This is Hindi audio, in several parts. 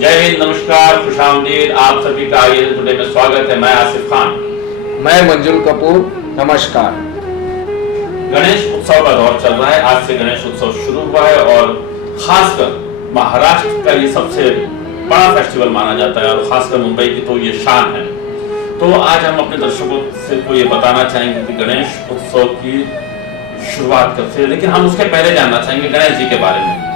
जय हिंद, नमस्कार, खुशामदीद। आप सभी का आईए टुडे में स्वागत है। मैं आसिफ खान। मैं मंजुल कपूर। नमस्कार। गणेश उत्सव का दौर चल रहा है। आज से गणेश उत्सव शुरू हुआ है और खासकर महाराष्ट्र का ये सबसे बड़ा फेस्टिवल माना जाता है और खासकर मुंबई की तो ये शान है। तो आज हम अपने दर्शकों से को ये बताना चाहेंगे कि गणेश उत्सव की शुरुआत कब से, लेकिन हम उसके पहले जानना चाहेंगे गणेश जी के बारे में,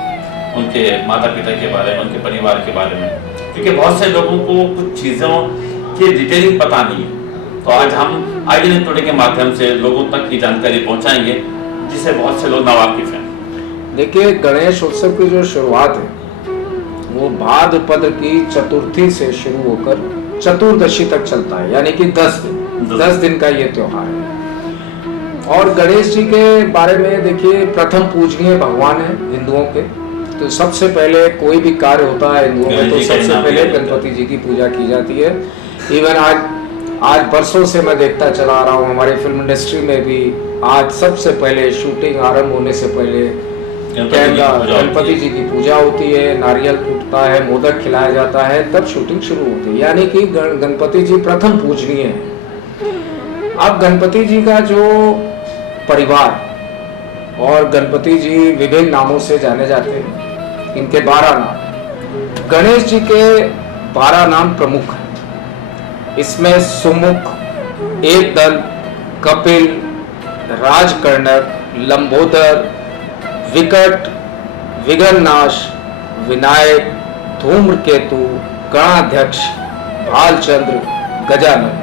उनके माता पिता के बारे में, उनके परिवार के बारे में, क्योंकि बहुत से लोगों को कुछ चीज़ों की डिटेलिंग पता नहीं है। तो आज हम आईडी टुडे के माध्यम से लोगों तक की जानकारी पहुंचाएंगे जिसे बहुत से लोग नावाकिफ हैं। देखिए, गणेश उत्सव की जो शुरुआत है वो भाद्रपद की चतुर्थी से शुरू होकर चतुर्दशी तक चलता है, यानी कि 10 दिन का ये त्योहार है। और गणेश जी के बारे में देखिए, प्रथम पूजनीय भगवान है हिंदुओं के। तो सबसे पहले कोई भी कार्य होता है हिंदुओं में तो सबसे पहले गणपति जी की पूजा की जाती है। इवन आज बरसों से मैं देखता चला आ रहा हूँ, हमारी फिल्म इंडस्ट्री में भी आज सबसे पहले शूटिंग आरंभ होने से पहले गणपति जी की पूजा होती है, नारियल फूटता है, मोदक खिलाया जाता है, तब शूटिंग शुरू होती है। यानी कि गणपति जी प्रथम पूजनीय है। अब गणपति जी का जो परिवार और गणपति जी विभिन्न नामों से जाने जाते हैं। इनके 12 नाम, गणेश जी के 12 नाम प्रमुख हैं। इसमें सुमुख, एकदल, कपिल, राजकर्णक, लंबोदर, विकट, विघ्ननाश, विनायक, धूम्रकेतु, गणाध्यक्ष, भालचंद्र, गजानन,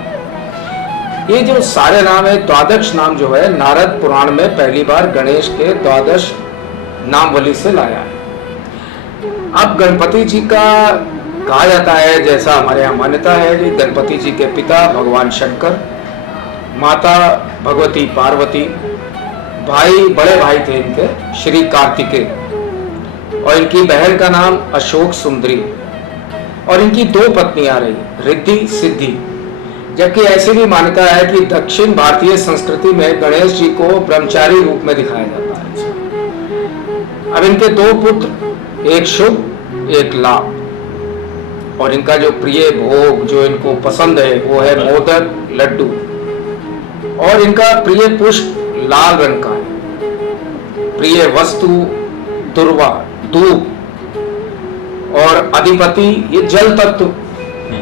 ये जो सारे नाम है, द्वादश नाम जो है नारद पुराण में पहली बार गणेश के द्वादश नामवली से लाया है। अब गणपति जी का कहा जाता है, जैसा हमारे यहाँ मान्यता है कि गणपति जी के पिता भगवान शंकर, माता भगवती पार्वती, भाई बड़े भाई थे इनके श्री कार्तिकेय, और इनकी बहन का नाम अशोक सुंदरी, और इनकी 2 पत्नियां रही, रिद्धि सिद्धि। जबकि ऐसी भी मान्यता है कि दक्षिण भारतीय संस्कृति में गणेश जी को ब्रह्मचारी रूप में दिखाया जाता है। अब इनके 2 पुत्र, एक शुभ एक लाभ, और इनका जो प्रिय भोग जो इनको पसंद है वो है मोदक लड्डू, और इनका प्रिय पुष्प लाल रंग का है। प्रिय वस्तु दुर्वा धूप, और अधिपति ये जल तत्व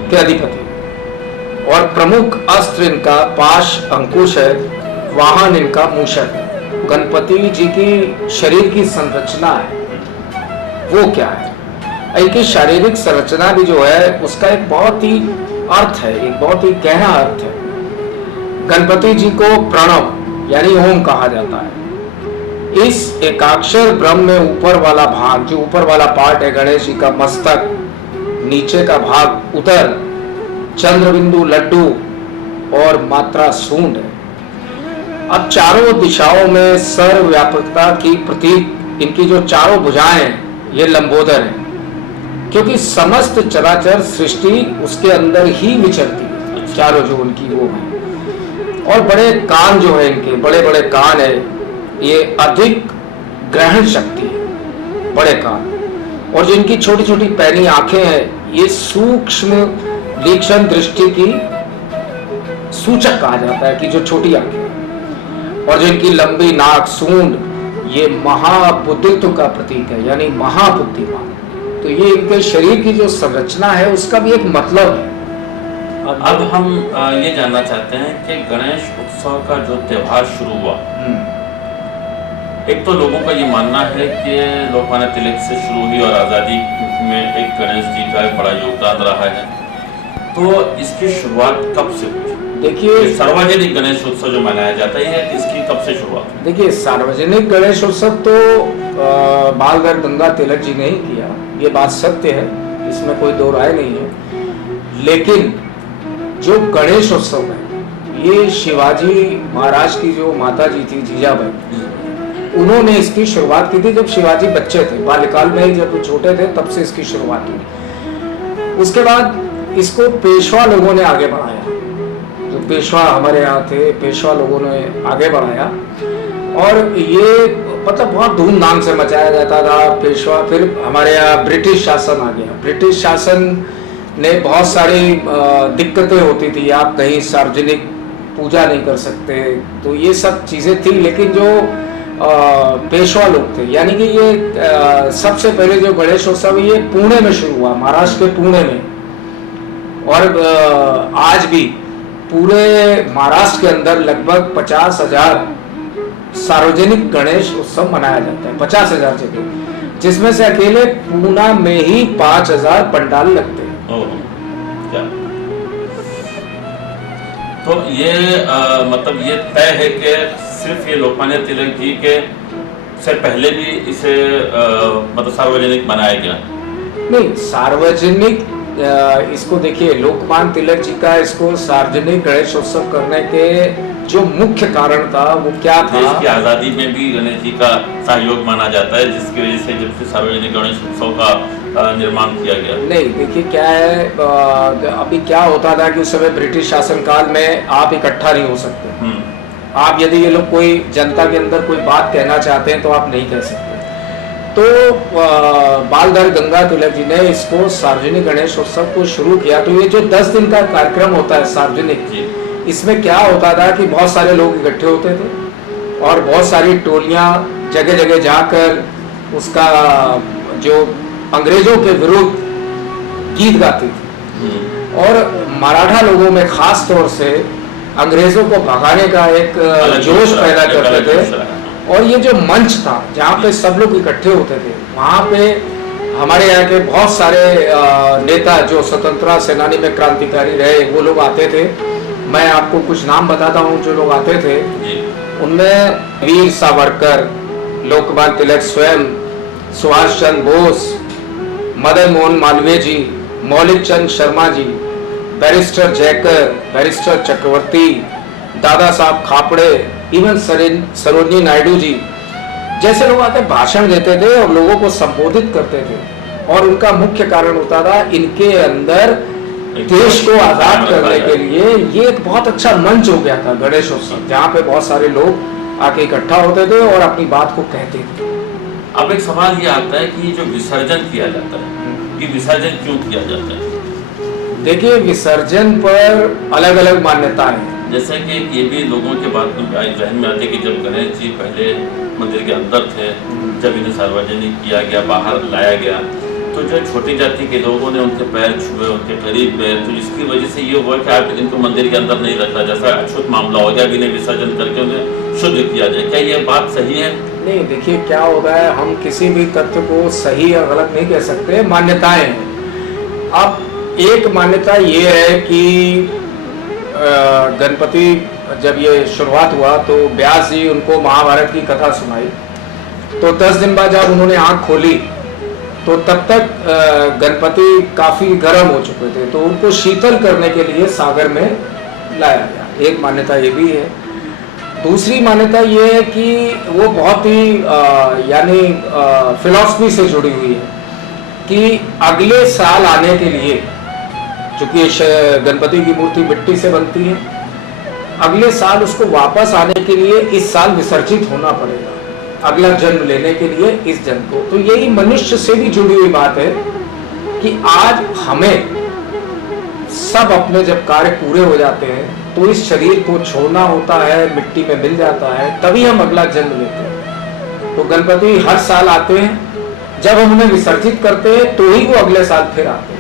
के अधिपति, और प्रमुख अस्त्र इनका पाश अंकुश है, वाहन इनका मूषक है। गणपति जी की शरीर की संरचना है वो क्या है, इनकी शारीरिक संरचना भी जो है उसका एक बहुत ही अर्थ है, एक बहुत ही गहरा अर्थ है। गणपति जी को प्रणव यानी ओम कहा जाता है। इस एकाक्षर ब्रह्म में ऊपर वाला भाग, जो ऊपर वाला पार्ट है गणेश जी का मस्तक, नीचे का भाग उदर, चंद्रबिंदु लड्डू और मात्रा सूंड है। अब चारों दिशाओं में सर्वव्यापकता की प्रतीक इनकी जो चारों भुजाएं हैं ये लंबोदर है, क्योंकि समस्त चराचर सृष्टि उसके अंदर ही विचरती है। चारों जो उनकी वो है, और बड़े कान जो है इनके, बड़े बड़े कान है, ये अधिक ग्रहण शक्ति है, बड़े कान। और जो इनकी छोटी छोटी पैनी आंखें हैं ये सूक्ष्म वीक्षण दृष्टि की सूचक कहा जाता है कि जो छोटी आंखें, और जो इनकी लंबी नाक सूंड ये महाबुद्धित्व का प्रतीक है, यानी महाबुद्धिमान। तो ये इनके शरीर की जो संरचना है उसका भी एक मतलब है। अब हम ये जानना चाहते हैं कि गणेश उत्सव का जो त्योहार शुरू हुआ, एक तो लोगों का ये मानना है कि लोकमान्य तिलक से शुरू हुई और आज़ादी में एक गणेश जी का एक बड़ा योगदान रहा है। तो इसकी शुरुआत कब से हुई? देखिए, सार्वजनिक गणेश उत्सव जो मनाया जाता है इसकी कब से शुरुआत? देखिए, सार्वजनिक गणेश उत्सव तो बाल गंगा तिलक जी ने ही किया, ये बात सत्य है, इसमें कोई दो राय नहीं है। लेकिन जो गणेश उत्सव है ये शिवाजी महाराज की जो माता जी थी जीजाबाई, उन्होंने इसकी शुरुआत की थी जब शिवाजी बच्चे थे, बाल्यकाल में ही, जब वो छोटे थे तब से इसकी शुरुआत हुई। उसके बाद इसको पेशवा लोगों ने आगे बढ़ाया, जो पेशवा हमारे यहाँ थे, पेशवा लोगों ने आगे बढ़ाया, और ये मतलब बहुत धूमधाम से मचाया जाता था पेशवा। फिर हमारे यहाँ ब्रिटिश शासन आ गया। ब्रिटिश शासन ने बहुत सारी दिक्कतें होती थी, आप कहीं सार्वजनिक पूजा नहीं कर सकते, तो ये सब चीज़ें थी। लेकिन जो पेशवा लोग थे, यानी कि ये सबसे पहले जो गणेशोत्सव ये पुणे में शुरू हुआ, महाराष्ट्र के पुणे में। और आज भी पूरे महाराष्ट्र के अंदर लगभग 50,000 सार्वजनिक गणेश उत्सव मनाया जाता है, 50,000 जगह, जिसमें से अकेले पूना में ही 5,000 पंडाल लगते हैं। क्या तो ये मतलब ये तय है कि सिर्फ ये लोकमान्य तिलक जी के से पहले भी इसे मतलब सार्वजनिक बनाया गया? नहीं, सार्वजनिक इसको देखिए, लोकमान्य तिलक जी का इसको सार्वजनिक गणेशोत्सव करने के जो मुख्य कारण था वो क्या था? देश की आज़ादी में भी गणेश जी का सहयोग माना जाता है, जिसकी वजह से जब से सार्वजनिक गणेश उत्सव का निर्माण किया गया। नहीं, देखिए क्या है, अभी क्या होता था कि उस समय ब्रिटिश शासन काल में आप इकट्ठा नहीं हो सकते। आप यदि ये लोग कोई जनता के अंदर कोई बात कहना चाहते हैं तो आप नहीं कह सकते। तो बालधर गंगा तिलक जी ने इसको सार्वजनिक गणेश उत्सव को शुरू किया। तो ये जो 10 दिन का कार्यक्रम होता है सार्वजनिक, इसमें क्या होता था कि बहुत सारे लोग इकट्ठे होते थे और बहुत सारी टोलियां जगह जगह जाकर उसका जो अंग्रेजों के विरुद्ध गीत गाती थी। और मराठा लोगों में खास तौर से अंग्रेजों को भगाने का एक जोश पैदा करते थे। और ये जो मंच था जहाँ पे सब लोग इकट्ठे होते थे, वहाँ पे हमारे यहाँ के बहुत सारे नेता जो स्वतंत्रता सेनानी में क्रांतिकारी रहे वो लोग आते थे। मैं आपको कुछ नाम बताता हूँ जो लोग आते थे। उनमें वीर सावरकर, लोकमान्य तिलक स्वयं, सुभाष चंद्र बोस, मदन मोहन मालवीय जी, मौलिक चंद शर्मा जी, बैरिस्टर जयकर, बैरिस्टर चक्रवर्ती, दादा साहब खापड़े, इवन सरोजिनी नायडू जी जैसे लोग आकर भाषण देते थे और लोगों को संबोधित करते थे। और उनका मुख्य कारण होता था इनके अंदर देश को आजाद करने के लिए ये एक बहुत अच्छा मंच हो गया था गणेशोत्सव, जहाँ पे बहुत सारे लोग आके इकट्ठा होते थे और अपनी बात को कहते थे। अब एक सवाल ये आता है कि जो विसर्जन किया जाता है, ये विसर्जन क्यों किया जाता है? देखिए, विसर्जन पर अलग अलग मान्यताएं हैं। जैसे कि ये भी लोगों के बात में जहन में आते कि जब गणेश जी पहले मंदिर के अंदर थे, जब इन्हें सार्वजनिक किया गया, बाहर लाया गया, तो जो छोटी जाति के लोगों ने उनके पैर छुए, उनके करीब गए, तो जिसकी वजह से ये हुआ कि आप इनको मंदिर के अंदर नहीं रखा, जैसा अछूत मामला हो गया, इन्हें विसर्जन करके उन्हें शुद्ध किया जाए। क्या ये बात सही है? नहीं, देखिए क्या होता है, हम किसी भी तथ्य को सही या गलत नहीं कह सकते, मान्यताएं हैं। अब एक मान्यता ये है कि गणपति जब ये शुरुआत हुआ तो व्यास जी उनको महाभारत की कथा सुनाई, तो 10 दिन बाद जब उन्होंने आँख खोली तो तब तक गणपति काफी गर्म हो चुके थे, तो उनको शीतल करने के लिए सागर में लाया गया। एक मान्यता ये भी है। दूसरी मान्यता ये है कि वो बहुत ही यानी फिलॉसफी से जुड़ी हुई है कि अगले साल आने के लिए, चूंकि गणपति की मूर्ति मिट्टी से बनती है, अगले साल उसको वापस आने के लिए इस साल विसर्जित होना पड़ेगा, अगला जन्म लेने के लिए इस जन्म को। तो यही मनुष्य से भी जुड़ी हुई बात है कि आज हमें सब अपने जब कार्य पूरे हो जाते हैं तो इस शरीर को छोड़ना होता है, मिट्टी में मिल जाता है, तभी हम अगला जन्म लेते हैं। तो गणपति हर साल आते हैं, जब हम उन्हें विसर्जित करते हैं तो ही वो अगले साल फिर आते हैं।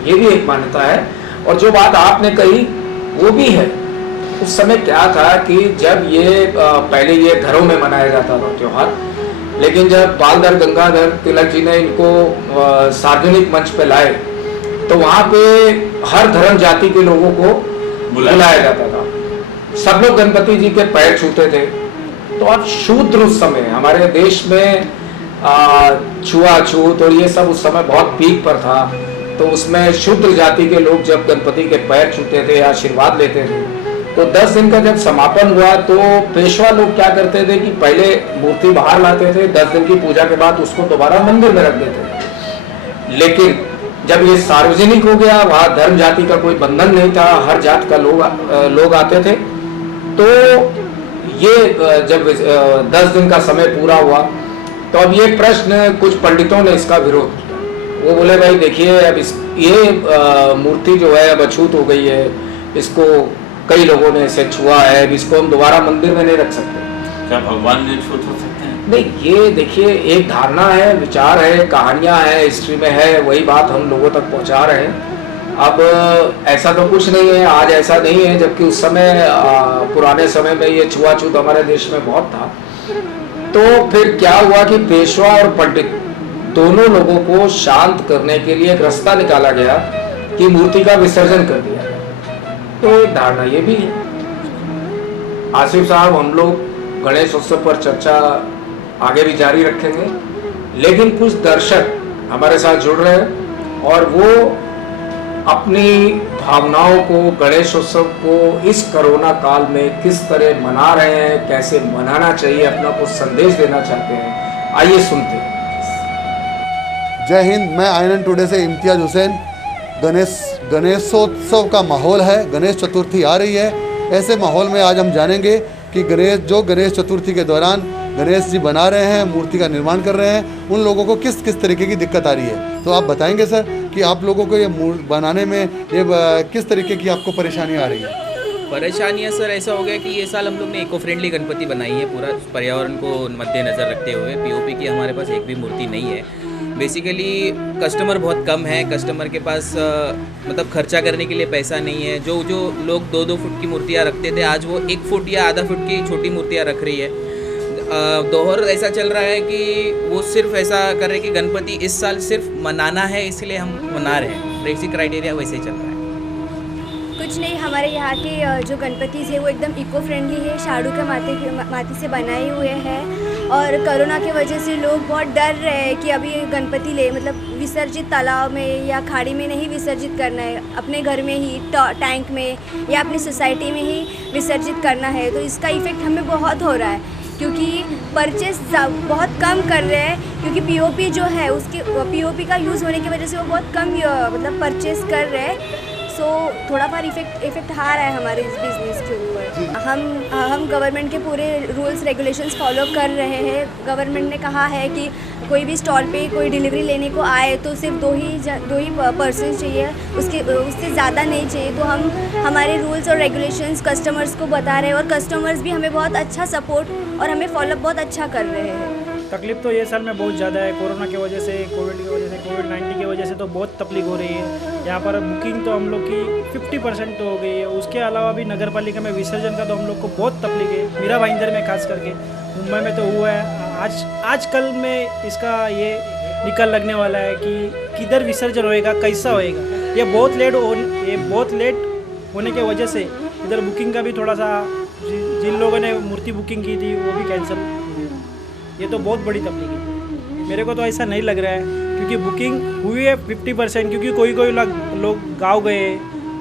ये भी एक मान्यता है। और जो बात आपने कही वो भी है। उस समय क्या था कि जब ये पहले ये घरों में मनाया जाता था त्योहार, लेकिन जब बालधर गंगाधर तिलक जी ने इनको सार्वजनिक मंच पे लाए तो वहाँ पे हर धर्म जाति के लोगों को बुलाया जाता था। सब लोग गणपति जी के पैर छूते थे। तो अब शूद्र उस समय हमारे देश में छुआछूत और ये सब उस समय बहुत पीक पर था, तो उसमें शूद्र जाति के लोग जब गणपति के पैर छूते थे, आशीर्वाद लेते थे, तो 10 दिन का जब समापन हुआ तो पेशवा लोग क्या करते थे कि पहले मूर्ति बाहर लाते थे, 10 दिन की पूजा के बाद उसको दोबारा मंदिर में रख देते थे। लेकिन जब ये सार्वजनिक हो गया, वहाँ धर्म जाति का कोई बंधन नहीं था, हर जात का लोग आते थे, तो ये जब 10 दिन का समय पूरा हुआ तो अब ये प्रश्न कुछ पंडितों ने इसका विरोध किया। वो बोले भाई देखिए अब ये मूर्ति जो है अब अछूत हो गई है, इसको कई लोगों ने इसे छुआ है, अब इसको हम दोबारा मंदिर में नहीं रख सकते। क्या भगवान भी छूत हो सकते हैं? नहीं, ये देखिए एक धारणा है, विचार है, कहानियां है, हिस्ट्री में है, वही बात हम लोगों तक पहुंचा रहे हैं। अब ऐसा तो कुछ नहीं है, आज ऐसा नहीं है, जबकि उस समय पुराने समय में ये छुआछूत हमारे देश में बहुत था। तो फिर क्या हुआ कि पेशवा और पंडित दोनों लोगों को शांत करने के लिए एक रास्ता निकाला गया कि मूर्ति का विसर्जन कर दिया गया। तो एक धारणा ये भी है। आसिफ साहब, हम लोग गणेश उत्सव पर चर्चा आगे भी जारी रखेंगे, लेकिन कुछ दर्शक हमारे साथ जुड़ रहे हैं और वो अपनी भावनाओं को, गणेश उत्सव को इस कोरोना काल में किस तरह मना रहे हैं, कैसे मनाना चाहिए, अपना कुछ संदेश देना चाहते हैं। आइए सुनते हैं। जय हिंद। मैं INN टुडे से इम्तियाज हुसैन। गणेशोत्सव का माहौल है, गणेश चतुर्थी आ रही है। ऐसे माहौल में आज हम जानेंगे कि गणेश चतुर्थी के दौरान गणेश जी बना रहे हैं, मूर्ति का निर्माण कर रहे हैं, उन लोगों को किस किस तरीके की दिक्कत आ रही है। तो आप बताएंगे सर कि आप लोगों को ये बनाने में ये किस तरीके की आपको परेशानी आ रही है? परेशानियाँ सर ऐसा हो गया कि ये साल हम लोग ने इको फ्रेंडली गणपति बनाई है, पूरा पर्यावरण को मद्देनज़र रखते हुए। POP की हमारे पास एक भी मूर्ति नहीं है। बेसिकली कस्टमर बहुत कम है, कस्टमर के पास मतलब खर्चा करने के लिए पैसा नहीं है। जो लोग 2-2 फुट की मूर्तियाँ रखते थे, आज वो 1 फुट या आधा फुट की छोटी मूर्तियाँ रख रही है। दौर ऐसा चल रहा है कि वो सिर्फ ऐसा कर रहे हैं कि गणपति इस साल सिर्फ मनाना है, इसलिए हम मना रहे हैं। बेसिक क्राइटेरिया वैसे ही चल रहा है। कुछ नहीं, हमारे यहाँ के जो गणपति है वो एकदम इको फ्रेंडली है, शाड़ू के माटी से बनाए हुए हैं। और कोरोना की वजह से लोग बहुत डर रहे हैं कि अभी गणपति मतलब विसर्जित तालाब में या खाड़ी में नहीं विसर्जित करना है, अपने घर में ही टैंक में या अपनी सोसाइटी में ही विसर्जित करना है। तो इसका इफ़ेक्ट हमें बहुत हो रहा है, क्योंकि परचेस बहुत कम कर रहे हैं, क्योंकि POP जो है उसके POP का यूज़ होने की वजह से वो बहुत कम मतलब परचेस कर रहे हैं। सो थोड़ा बार इफ़ेक्ट आ रहा है हमारे इस बिज़नेस के ऊपर। हम गवर्नमेंट के पूरे रूल्स रेगुलेशंस फॉलो कर रहे हैं। गवर्नमेंट ने कहा है कि कोई भी स्टॉल पे कोई डिलीवरी लेने को आए तो सिर्फ दो ही पर्सन चाहिए, उससे ज़्यादा नहीं चाहिए। तो हम हमारे रूल्स और रेगुलेशंस कस्टमर्स को बता रहे हैं और कस्टमर्स भी हमें बहुत अच्छा सपोर्ट और हमें फॉलोअप बहुत अच्छा कर रहे हैं। तकलीफ़ तो ये साल में बहुत ज़्यादा है, कोरोना की वजह से, कोविड-19 की वजह से तो बहुत तकलीफ हो रही है। यहाँ पर बुकिंग तो हम लोग की 50% तो हो गई है। उसके अलावा भी नगर पालिका में विसर्जन का तो हम लोग को बहुत तकलीफ है, मीरा भाईंदर में खास करके। मुंबई में तो हुआ है, आज कल में इसका ये निकल लगने वाला है कि किधर विसर्जन होएगा, कैसा होएगा। ये बहुत लेट होने की वजह से इधर बुकिंग का भी थोड़ा सा, जिन लोगों ने मूर्ति बुकिंग की थी वो भी कैंसिल। ये तो बहुत बड़ी तकलीफ है। मेरे को तो ऐसा नहीं लग रहा है, क्योंकि बुकिंग हुई है 50%, क्योंकि कोई लोग गाँव गए,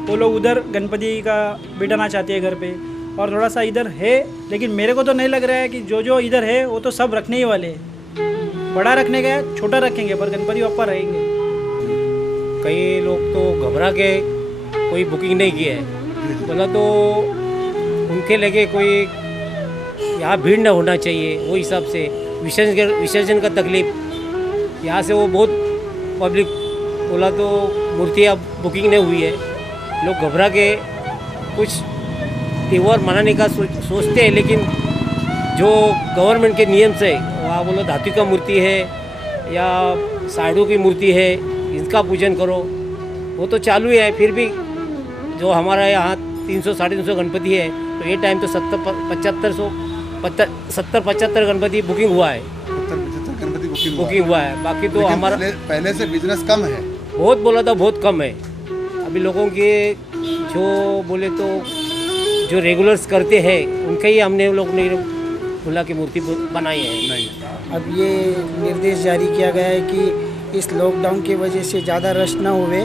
वो लोग उधर गणपति का बिठाना चाहते हैं घर पे, और थोड़ा सा इधर है। लेकिन मेरे को तो नहीं लग रहा है कि जो इधर है वो तो सब रखने ही वाले हैं। बड़ा रखने गए, छोटा रखेंगे, पर गणपति बप्पा रहेंगे। कई लोग तो घबरा के कोई बुकिंग नहीं किया है, बोला तो उनके लगे कोई यहाँ भीड़ ना होना चाहिए, वो हिसाब से विसर्जन का तकलीफ यहाँ से वो बहुत पब्लिक, बोला तो मूर्तियाँ बुकिंग नहीं हुई है। लोग घबरा के कुछ त्यौहार मनाने का सोचते हैं, लेकिन जो गवर्नमेंट के नियम से वहाँ बोलो धातु का मूर्ति है या साड़ू की मूर्ति है, इसका पूजन करो, वो तो चालू है। फिर भी जो हमारा यहाँ 300-350 गणपति है, तो ये टाइम तो 70-75 गणपति बुकिंग हुआ है। 70-75 गणपति बुकिंग हुआ है। बाकी तो हमारा पहले से बिजनेस कम है, बहुत बोला था बहुत कम है। अभी लोगों के जो बोले तो जो रेगुलर्स करते हैं उनके ही हमने लोग ने बोला कि मूर्ति बनाई है। अब ये निर्देश जारी किया गया है कि इस लॉकडाउन की वजह से ज़्यादा रश ना हुए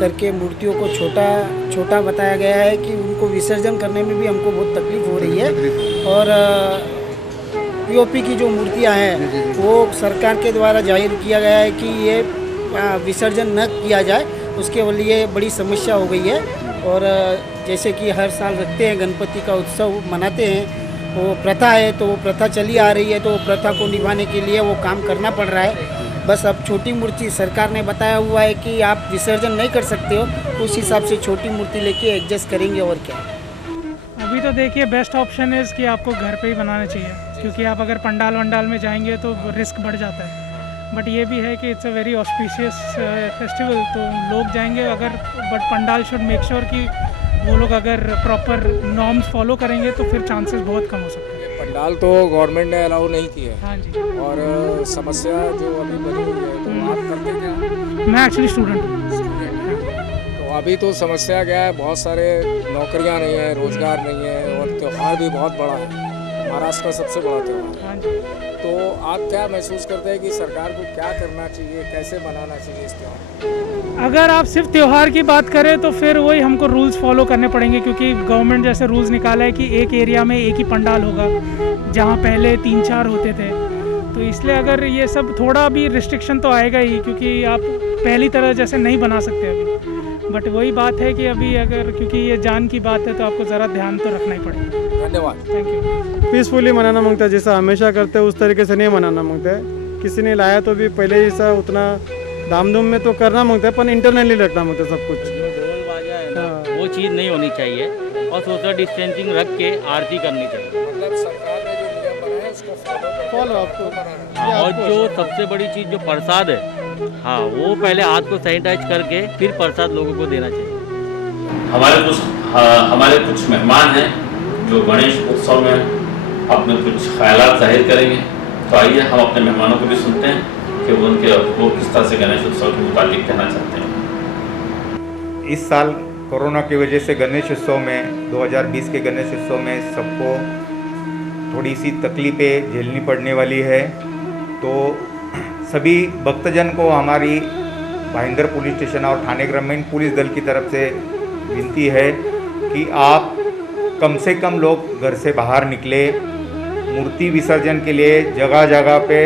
करके मूर्तियों को छोटा बताया गया है कि उनको विसर्जन करने में भी हमको बहुत तकलीफ हो रही है। और POP की जो मूर्तियां हैं वो सरकार के द्वारा जाहिर किया गया है कि ये विसर्जन न किया जाए, उसके लिए बड़ी समस्या हो गई है। और जैसे कि हर साल रखते हैं, गणपति का उत्सव मनाते हैं, वो प्रथा है, तो वो प्रथा चली आ रही है, तो वो प्रथा को निभाने के लिए वो काम करना पड़ रहा है। बस अब छोटी मूर्ति सरकार ने बताया हुआ है कि आप विसर्जन नहीं कर सकते हो, तो उस हिसाब से छोटी मूर्ति लेके एडजस्ट करेंगे और क्या। अभी तो देखिए बेस्ट ऑप्शन है कि आपको घर पे ही बनाना चाहिए, क्योंकि आप अगर पंडाल वंडाल में जाएंगे तो रिस्क बढ़ जाता है। बट ये भी है कि it's a very auspicious festival, तो लोग जाएंगे अगर, but pandal should make sure कि वो लोग अगर प्रॉपर नॉर्म्स फॉलो करेंगे तो फिर चांसेस बहुत कम हो सकते हैं। पंडाल तो गवर्नमेंट ने अलाउ नहीं की है। हाँ जी। और समस्या जो अभी बनी हुई है, तो आप करते क्या? मैं एक्चुअली स्टूडेंट हूँ। तो अभी तो समस्या क्या है, बहुत सारे नौकरियां नहीं है, रोजगार नहीं है, और त्यौहार भी बहुत बड़ा है, महाराष्ट्र का सबसे बड़ा त्यौहार है। हाँ जी। तो आप क्या महसूस करते हैं कि सरकार को क्या करना चाहिए, कैसे मनाना चाहिए इस त्यौहार? अगर आप सिर्फ त्यौहार की बात करें तो फिर वही हमको रूल्स फॉलो करने पड़ेंगे, क्योंकि गवर्नमेंट जैसे रूल्स निकाला है कि एक एरिया में एक ही पंडाल होगा, जहाँ पहले 3-4 होते थे। तो इसलिए अगर ये सब थोड़ा भी रिस्ट्रिक्शन तो आएगा ही, क्योंकि आप पहली तरह जैसे नहीं बना सकते अभी। बट वही बात है कि अभी अगर, क्योंकि ये जान की बात है, तो आपको ज़रा ध्यान तो रखना ही पड़ेगा। धन्यवाद। Thank you. पीसफुली मनाना मांगता है, जैसा हमेशा करते हैं उस तरीके से नहीं मनाना मांगता है। किसी ने लाया तो भी पहले ही सा उतना धाम-धूम में तो करना मांगता है, पर इंटरनली रखना मांगता है सब कुछ। जो ढोल बाजा है ना, वो चीज़ नहीं होनी चाहिए, और सोशल डिस्टेंसिंग रख के आरती करनी चाहिए। मतलब सरकार ने जो नियम बनाए हैं उसको फॉलो आपको हाँ, और जो सबसे बड़ी चीज़ जो प्रसाद है, हाँ, वो पहले हाथ को सैनिटाइज करके फिर प्रसाद लोगों को देना चाहिए। हमारे कुछ मेहमान हैं जो गणेश उत्सव में अपने कुछ ख्यालात जाहिर करेंगे। तो आइए हम अपने मेहमानों को भी सुनते हैं कि वो किस तरह से गणेश उत्सव के मुताबिक कहना चाहते हैं। इस साल कोरोना की वजह से गणेश उत्सव में 2020 के गणेश उत्सव में सबको थोड़ी सी तकलीफ़ें झेलनी पड़ने वाली है। तो सभी भक्तजन को हमारी भाईंदर पुलिस स्टेशन और थाने ग्रामीण पुलिस दल की तरफ से विनती है कि आप कम से कम लोग घर से बाहर निकले। मूर्ति विसर्जन के लिए जगह जगह पे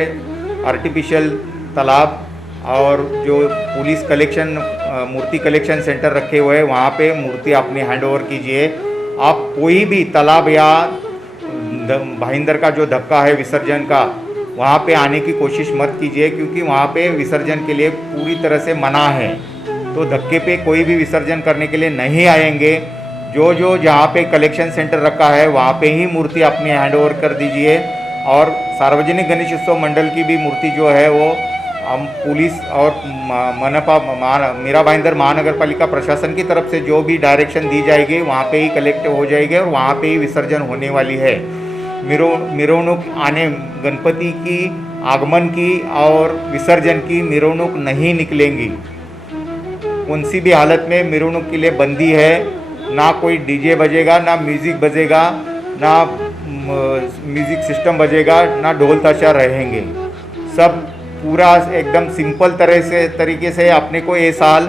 आर्टिफिशियल तालाब और जो पुलिस कलेक्शन मूर्ति कलेक्शन सेंटर रखे हुए हैं, वहाँ पे मूर्ति अपनी हैंड ओवर कीजिए। आप कोई भी तालाब या भाईंदर का जो धक्का है विसर्जन का, वहाँ पे आने की कोशिश मत कीजिए, क्योंकि वहाँ पे विसर्जन के लिए पूरी तरह से मना है। तो धक्के पे कोई भी विसर्जन करने के लिए नहीं आएंगे। जो जहाँ पे कलेक्शन सेंटर रखा है वहाँ पे ही मूर्ति अपनी हैंड ओवर कर दीजिए। और सार्वजनिक गणेश उत्सव मंडल की भी मूर्ति जो है वो हम पुलिस और मीरा भाईंदर महानगर पालिका प्रशासन की तरफ से जो भी डायरेक्शन दी जाएगी वहाँ पे ही कलेक्ट हो जाएगी और वहाँ पे ही विसर्जन होने वाली है। मिरवणूक आने गणपति की आगमन की और विसर्जन की मिरवणूक नहीं निकलेंगी। कौन-सी भी हालत में मिरवणूक के लिए बंदी है। ना कोई डीजे बजेगा, ना म्यूज़िक बजेगा, ना म्यूज़िक सिस्टम बजेगा, ना ढोल ताशा रहेंगे। सब पूरा एकदम सिंपल तरीके से अपने को ये साल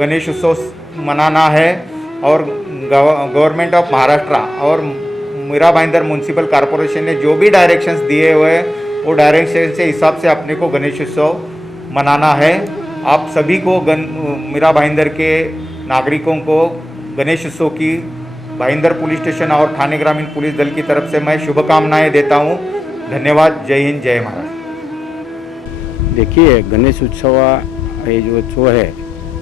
गणेश उत्सव मनाना है। और गवर्नमेंट ऑफ महाराष्ट्र और मीरा भाईंदर म्यूनसिपल कॉरपोरेशन ने जो भी डायरेक्शंस दिए हुए हैं वो डायरेक्शन से हिसाब से अपने को गणेश उत्सव मनाना है। आप सभी को मीरा भाईंदर के नागरिकों को गणेश उत्सव की भाईंदर पुलिस स्टेशन और थाने ग्रामीण पुलिस दल की तरफ से मैं शुभकामनाएं देता हूं। धन्यवाद। जय हिंद, जय महाराष्ट्र। देखिए, गणेश उत्सव ये जो उत्सव है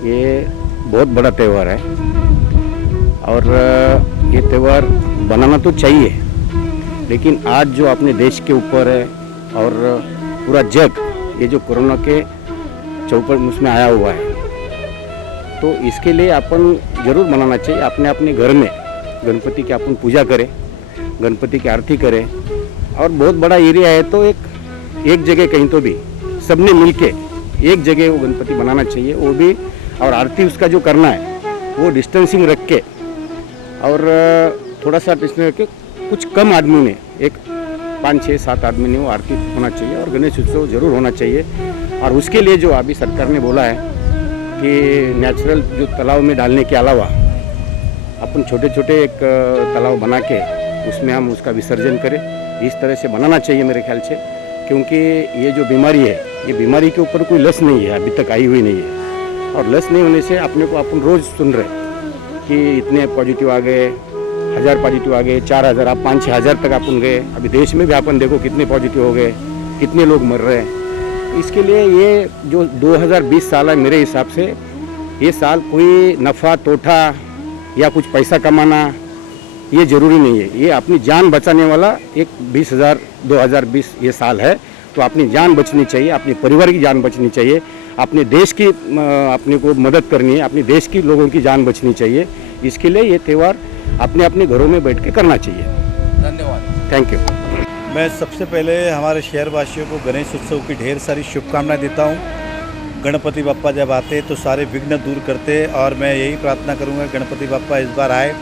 ये बहुत बड़ा त्यौहार है और ये त्यौहार बनाना तो चाहिए, लेकिन आज जो अपने देश के ऊपर है और पूरा जग ये जो कोरोना के चौपट उसमें आया हुआ है, तो इसके लिए अपन ज़रूर मनाना चाहिए। अपने अपने घर में गणपति की अपन पूजा करें, गणपति की आरती करें। और बहुत बड़ा एरिया है तो एक जगह कहीं तो भी सबने मिलके एक जगह वो गणपति बनाना चाहिए। वो भी और आरती उसका जो करना है वो डिस्टेंसिंग रख के और थोड़ा सा डिस्टेंस रख के कुछ कम आदमी में 5, 6, 7 आदमी ने वो आरती होना चाहिए और गणेश उत्सव ज़रूर होना चाहिए। और उसके लिए जो अभी सरकार ने बोला है कि नेचुरल जो तालाब में डालने के अलावा अपन छोटे छोटे एक तालाब बना के उसमें हम उसका विसर्जन करें, इस तरह से बनाना चाहिए मेरे ख्याल से। क्योंकि ये जो बीमारी है, ये बीमारी के ऊपर कोई लस नहीं है, अभी तक आई हुई नहीं है। और लस नहीं होने से अपने को अपन रोज़ सुन रहे कि इतने पॉजिटिव आ गए, 1000 पॉजिटिव आ गए, 4000, आप 5-6 हज़ार तक अपन गए। अभी देश में भी अपन देखो कितने पॉजिटिव हो गए, कितने लोग मर रहे हैं। इसके लिए ये जो 2020 साल है, मेरे हिसाब से ये साल कोई नफ़ा तोटा या कुछ पैसा कमाना ये ज़रूरी नहीं है। ये अपनी जान बचाने वाला एक 2020 ये साल है। तो अपनी जान बचनी चाहिए, अपने परिवार की जान बचनी चाहिए, अपने देश की अपने को मदद करनी है, अपने देश की लोगों की जान बचनी चाहिए। इसके लिए ये त्यौहार अपने अपने घरों में बैठ के करना चाहिए। धन्यवाद। Thank you. मैं सबसे पहले हमारे शहरवासियों को गणेश उत्सव की ढेर सारी शुभकामनाएं देता हूं। गणपति बप्पा जब आते तो सारे विघ्न दूर करते, और मैं यही प्रार्थना करूंगा गणपति बप्पा इस बार आए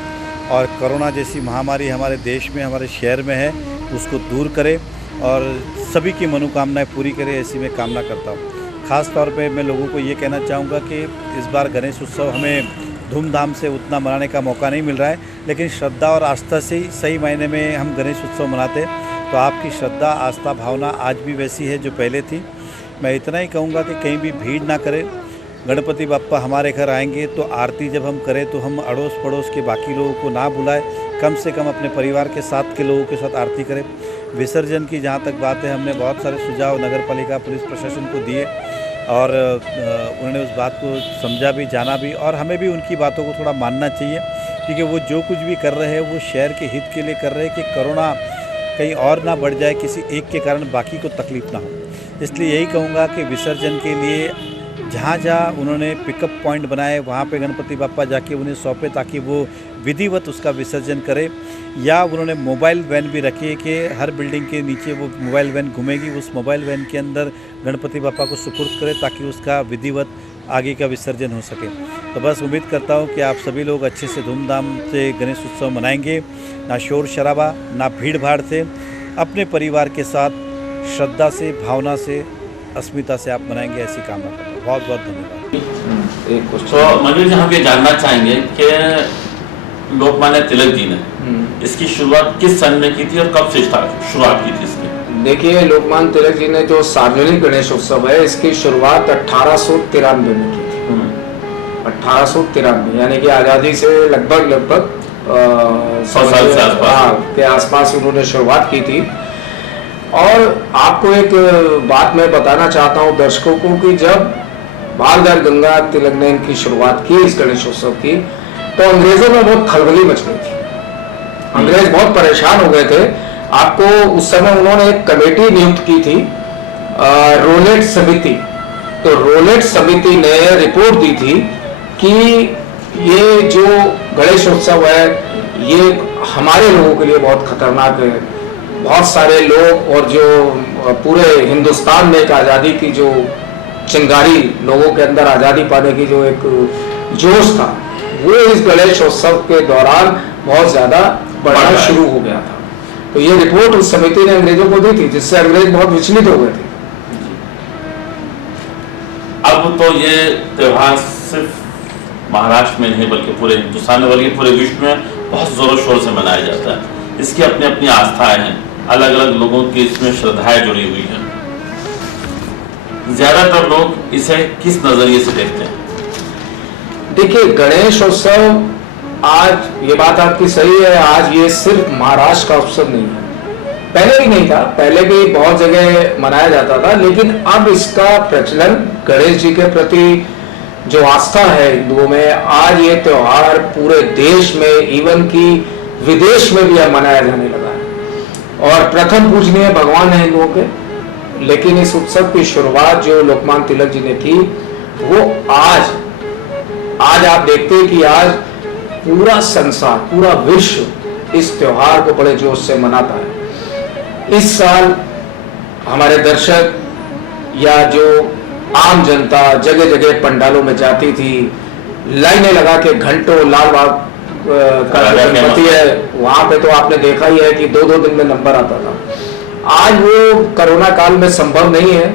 और कोरोना जैसी महामारी हमारे देश में, हमारे शहर में है, उसको दूर करे और सभी की मनोकामनाएं पूरी करे, ऐसी मैं कामना करता हूँ। ख़ास तौर पे मैं लोगों को ये कहना चाहूँगा कि इस बार गणेश उत्सव हमें धूमधाम से उतना मनाने का मौका नहीं मिल रहा है, लेकिन श्रद्धा और आस्था से ही सही मायने में हम गणेश उत्सव मनाते हैं। तो आपकी श्रद्धा, आस्था, भावना आज भी वैसी है जो पहले थी। मैं इतना ही कहूँगा कि कहीं भी भीड़ ना करें। गणपति बप्पा हमारे घर आएंगे तो आरती जब हम करें तो हम अड़ोस पड़ोस के बाकी लोगों को ना बुलाएं, कम से कम अपने परिवार के साथ के लोगों के साथ आरती करें। विसर्जन की जहाँ तक बात है, हमने बहुत सारे सुझाव नगर पालिका पुलिस प्रशासन को दिए और उन्होंने उस बात को समझा भी, जाना भी, और हमें भी उनकी बातों को थोड़ा मानना चाहिए, क्योंकि वो जो कुछ भी कर रहे हैं वो शहर के हित के लिए कर रहे हैं कि कोरोना कहीं और ना बढ़ जाए, किसी एक के कारण बाकी को तकलीफ ना हो। इसलिए यही कहूँगा कि विसर्जन के लिए जहाँ जहाँ उन्होंने पिकअप पॉइंट बनाए वहाँ पे गणपति बप्पा जाके उन्हें सौंपे, ताकि वो विधिवत उसका विसर्जन करे। या उन्होंने मोबाइल वैन भी रखी है कि हर बिल्डिंग के नीचे वो मोबाइल वैन घूमेगी, उस मोबाइल वैन के अंदर गणपति बप्पा को सुपुर्द करे ताकि उसका विधिवत आगे का विसर्जन हो सके। तो बस उम्मीद करता हूँ कि आप सभी लोग अच्छे से धूमधाम से गणेश उत्सव मनाएंगे, ना शोर शराबा, ना भीड़ भाड़ से, अपने परिवार के साथ श्रद्धा से, भावना से, अस्मिता से आप मनाएंगे, ऐसी कामना करता हूँ। बहुत बहुत धन्यवाद। तो मनोज जी, हम ये जानना चाहेंगे कि लोकमान्य तिलक जी ने इसकी शुरुआत किस सन में की थी और कब से शुरुआत की थी इसकी? देखिए, लोकमान्य तिलक जी ने जो सार्वजनिक गणेश उत्सव है, इसकी शुरुआत 1893 में की थी। 1893 यानी कि आज़ादी से लगभग 100 साल के आसपास उन्होंने शुरुआत की थी। और आपको एक बात मैं बताना चाहता हूँ दर्शकों को कि जब बाल गंगाधर तिलक ने इनकी शुरुआत की इस गणेश उत्सव की, तो अंग्रेजों में बहुत खलबली मच गई थी। अंग्रेज बहुत परेशान हो गए थे। आपको उस समय उन्होंने एक कमेटी नियुक्त की थी, रोलेट समिति। तो रोलेट समिति ने रिपोर्ट दी थी कि ये जो गणेश उत्सव है ये हमारे लोगों के लिए बहुत खतरनाक है। बहुत सारे लोग और जो पूरे हिंदुस्तान में एक आज़ादी की जो चिंगारी, लोगों के अंदर आज़ादी पाने की जो एक जोश था, वो इस गणेश उत्सव के दौरान बहुत ज़्यादा बढ़ना शुरू हो गया था। तो ये रिपोर्ट उस समिति ने अंग्रेजों को दी थी, जिससे अंग्रेज बहुत विचलित हो गए थे। अब तो ये त्यौहार सिर्फ महाराष्ट्र में नहीं बल्कि पूरे हिंदुस्तान में, बल्कि पूरे विश्व में बहुत जोरों शोर से मनाया जाता है। इसकी अपनी अपनी आस्थाएं हैं, अलग अलग लोगों की इसमें श्रद्धाएं जुड़ी हुई हैं। ज्यादातर लोग इसे किस नजरिए से देखते हैं? देखिए, गणेश उत्सव, आज ये बात आपकी सही है, आज ये सिर्फ महाराष्ट्र का उत्सव नहीं है। पहले भी नहीं था, पहले भी बहुत जगह मनाया जाता था, लेकिन अब इसका प्रचलन गणेश जी के प्रति जो आस्था है हिंदुओं में, आज ये त्योहार पूरे देश में, इवन की विदेश में भी अब मनाया जाने लगा है। और प्रथम पूजनीय भगवान है हिंदुओं के, लेकिन इस उत्सव की शुरुआत जो लोकमान्य तिलक जी ने की, वो आज आप देखते हैं कि आज पूरा संसार, पूरा विश्व इस त्योहार को बड़े जोश से मनाता है। इस साल हमारे दर्शक या जो आम जनता जगह जगह पंडालों में जाती थी, लाइनें लगा के घंटों, लाल बाग का गणपति है वहां पे, तो आपने देखा ही है कि 2-2 दिन में नंबर आता था। आज वो कोरोना काल में संभव नहीं है।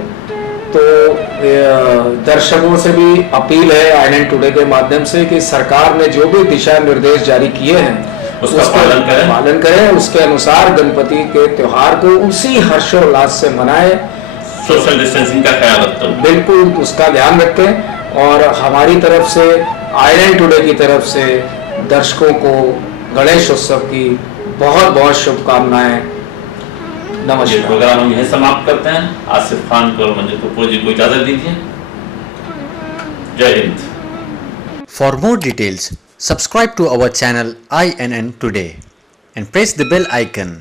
तो दर्शकों से भी अपील है INN टुडे के माध्यम से कि सरकार ने जो भी दिशा निर्देश जारी किए हैं उसका पालन करें, उसके अनुसार गणपति के त्योहार को उसी हर्षोल्लास से मनाएं, सोशल डिस्टेंसिंग का ख्याल रखते हैं, बिल्कुल उसका ध्यान रखें। और हमारी तरफ से, INN टुडे की तरफ से दर्शकों को गणेश उत्सव की बहुत बहुत शुभकामनाएं। ये नमस्कार। प्रोग्राम हम यहीं समाप्त करते हैं। आसिफ खान को और मंजिल कपूर जी को इजाजत दीजिए। जय Hind. For more details, subscribe to our channel INN Today and press the bell icon.